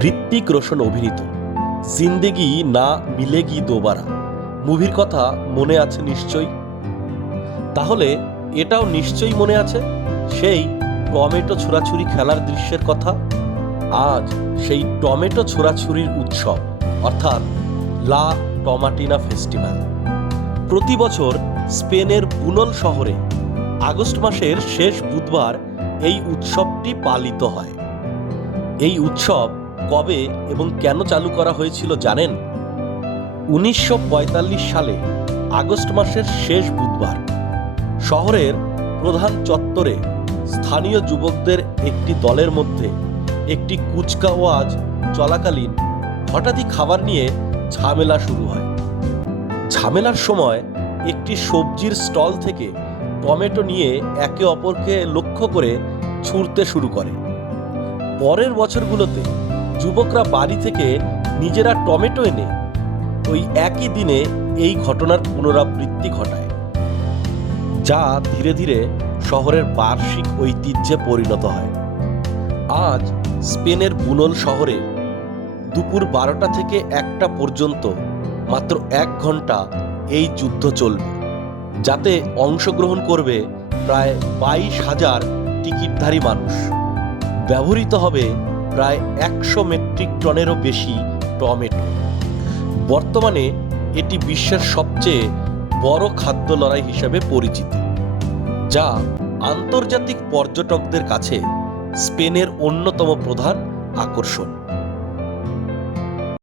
ঋত্বিক রোশন অভিনীত জিন্দেগি না মিলেগি দোবারা মুভির কথা মনে আছে নিশ্চয়ই। তাহলে এটাও নিশ্চয়ই মনে আছে সেই টমেটো ছোড়াছুরি খেলার দৃশ্যের কথা। আজ সেই টমেটো ছোড়াছুরির উৎসব অর্থাৎ লা টমাটিনা ফেস্টিভ্যাল প্রতি বছর স্পেনের বুনোল শহরে আগস্ট মাসের শেষ বুধবার এই উৎসবটি পালিত হয়। এই উৎসব কবে এবং কেন চালু করা হয়েছিল জানেন? 1945 সালে আগস্ট মাসের শেষ বুধবার শহরের প্রধান চত্বরে স্থানীয় যুবকদের একটি দলের মধ্যে একটি কুচকাওয়াজ চলাকালীন হঠাৎই খাবার নিয়ে ঝামেলা শুরু হয়। ঝামেলার সময় একটি সবজির স্টল থেকে টমেটো নিয়ে একে অপরকে লক্ষ্য করে ছুঁড়তে শুরু করে। পরের বছরগুলোতে যুবকরা বাড়ি থেকে নিজেরা টমেটো এনে ওই একই দিনে এই ঘটনার পুনরাবৃত্তি ঘটায়, যা ধীরে ধীরে শহরের বার্ষিক ঐতিহ্যে পরিণত হয়। আজ স্পেনের বুনোল শহরে দুপুর 12টা থেকে 1টা পর্যন্ত মাত্র 1 ঘন্টা এই যুদ্ধ চলবে, যাতে অংশগ্রহণ করবে প্রায় 22,000 টিকিটধারী মানুষ। ব্যবহৃত হবে প্রায় 100 মেট্রিক টনেরও বেশি টমেটো। বর্তমানে এটি বিশ্বের সবচেয়ে বড় খাদ্য লড়াই হিসেবে পরিচিত, যা আন্তর্জাতিক পর্যটকদের কাছে স্পেনের অন্যতম প্রধান আকর্ষণ।